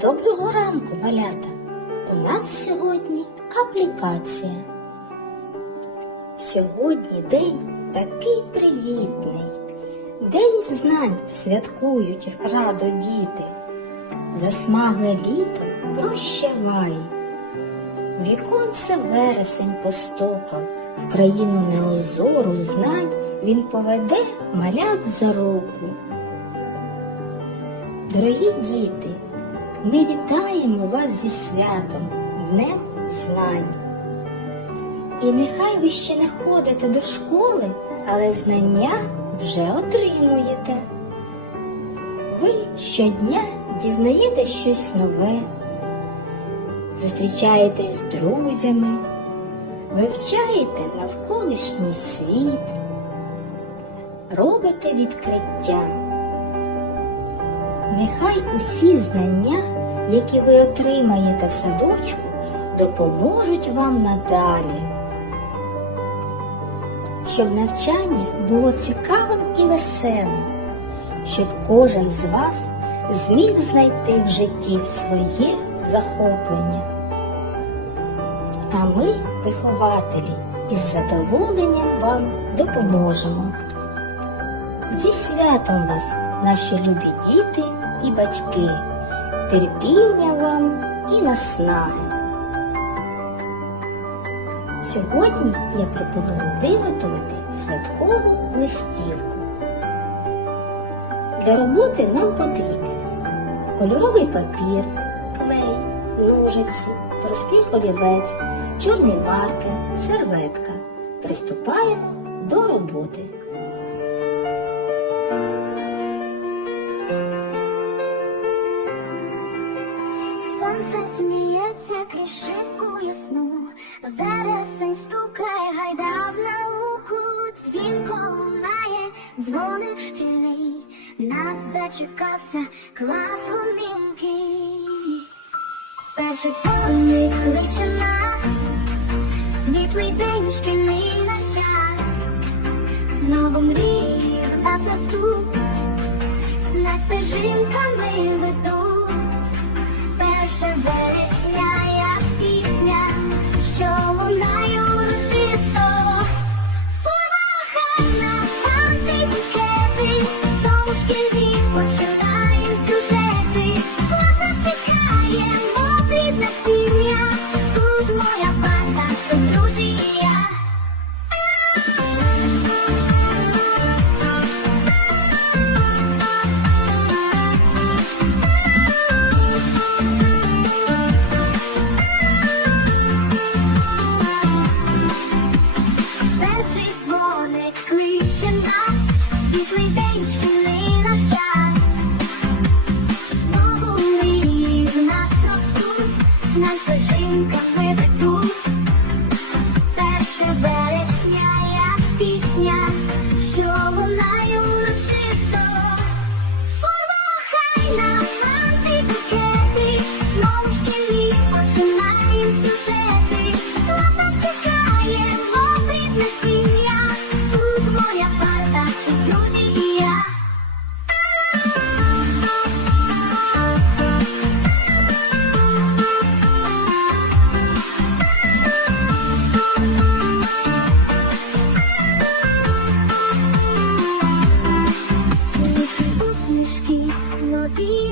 Доброго ранку, малята! У нас сьогодні аплікація. Сьогодні день такий привітний. День знань святкують радо діти. Засмагле літо прощавай. Віконце вересень постукав, в країну неозору знань він поведе малят за руку. Дорогі діти, ми вітаємо вас зі святом, Днем Знань. І нехай ви ще не ходите до школи, але знання вже отримуєте. Ви щодня дізнаєте щось нове, зустрічаєтесь з друзями, вивчаєте навколишній світ, робите відкриття. Нехай усі знання, які ви отримаєте в садочку, допоможуть вам надалі. Щоб навчання було цікавим і веселим, щоб кожен з вас зміг знайти в житті своє захоплення. А ми, вихователі, із задоволенням вам допоможемо. Зі святом вас, наші любі діти і батьки, терпіння вам і наснаги. Сьогодні я пропоную виготовити святкову листівку. Для роботи нам потрібен кольоровий папір, клей, ножиці, простий олівець, чорний маркер, серветка. Приступаємо до роботи. Сміється крізь шибку ясну, вересень стукає, гайда в науку, дзвінко лунає, дзвоник шкільний, нас зачекався клас гомінкий. Перший дзвоник кличе нас, світлий день шкільний наш час, знову мрії нас ростуть, знай стежинками ведуть. Світлий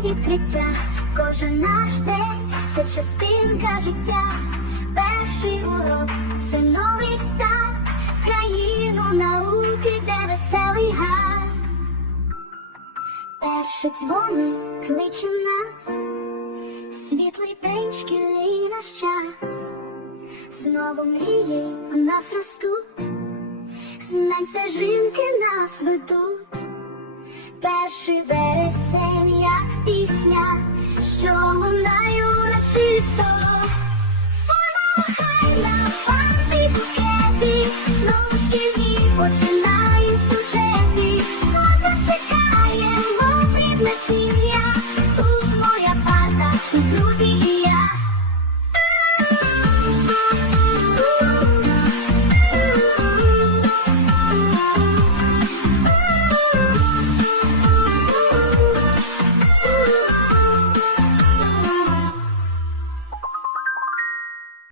відкриття. Кожен наш день це частинка життя. Перший урок це новий старт в країну науки, де веселий гар. Перший дзвоник кличе нас, світлий день шкільний наш час. Знову мрії в нас ростуть, знань стежинки нас ведуть. Перший вересень, як пісня, що лунає урочисто.